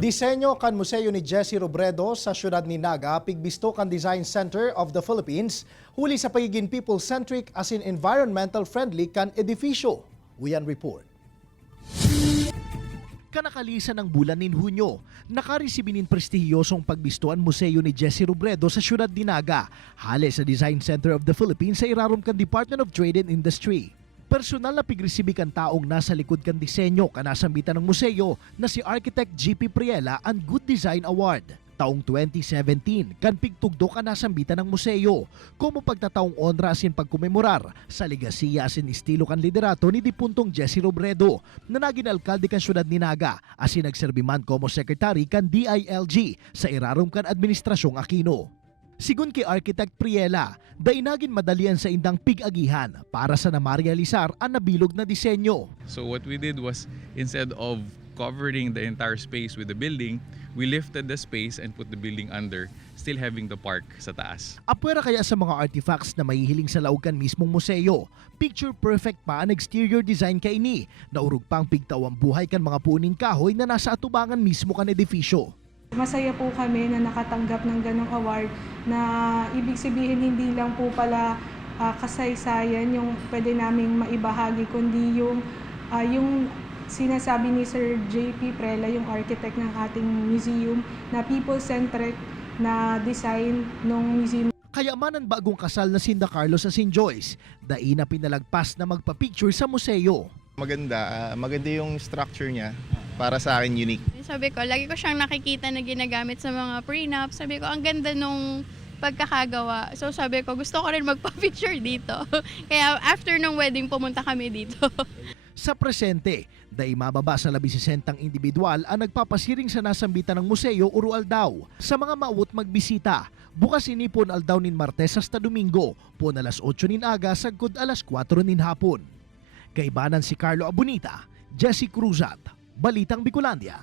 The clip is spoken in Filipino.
Disenyo kan museo ni Jesse Robredo sa siyudad ni Naga, pigbisto kan Design Center of the Philippines, huli sa pagiging people-centric as in environmental-friendly kan edifisyo. Uyan report. Kanakalisa ng bulan nin Hunyo, nakaresibinin prestihiyosong pagbistuan museo ni Jesse Robredo sa siyudad ni Naga, hali sa Design Center of the Philippines sa irarom kan Department of Trade and Industry. Personal na pigresibi kan taong nasa likod kan disenyo kanasambitan ng museo na si Architect GP Priela ang Good Design Award. Taong 2017, kan pigtugdo kanasambitan ng museo, como pagtataong honra asin pagkumemorar sa legasiya asin estilo kan liderato ni dipuntong Jesse Robredo na naging alkalde kan syudad ni Naga asin nagserbi man como secretary kan DILG sa irarom kan administrasyong Aquino. Sigun kay Architect Priela, dainagin madalian sa indang pig-agihan para sa namarealisar ang nabilog na disenyo. So what we did was, instead of covering the entire space with the building, we lifted the space and put the building under, still having the park sa taas. Apwera kaya sa mga artifacts na mahihiling sa laugan mismong museo, picture perfect pa ang exterior design kaini, naurog pang pigtawang buhay kan mga puning kahoy na nasa atubangan mismo kan edifisyo. Masaya po kami na nakatanggap ng ganong award na ibig sabihin hindi lang po pala kasaysayan yung pwede naming maibahagi, kundi yung sinasabi ni Sir JP Priela, yung architect ng ating museum, na people-centric na design ng museum. Kaya man ang bagong kasal na Sinda Carlos at Sin Joyce, dai na pinalagpas na magpa-picture sa museo. Maganda yung structure niya. Para sa akin, unique. Sabi ko, lagi ko siyang nakikita na ginagamit sa mga prenup. Sabi ko, ang ganda nung pagkakagawa. So sabi ko, gusto ko rin magpa-picture dito. Kaya after ng wedding, pumunta kami dito. Sa presente, dai mababa sa 16 individual ang nagpapasiring sa nasambitan ng museo uro aldaw. Sa mga maawot magbisita, bukas inipon aldaw nin Martes hasta Domingo, pon alas 8 nin aga sagkod alas 4 nin hapon. Kaibanan si Carlo Abunita, Jesse Cruzat, Balitang Bicolandia.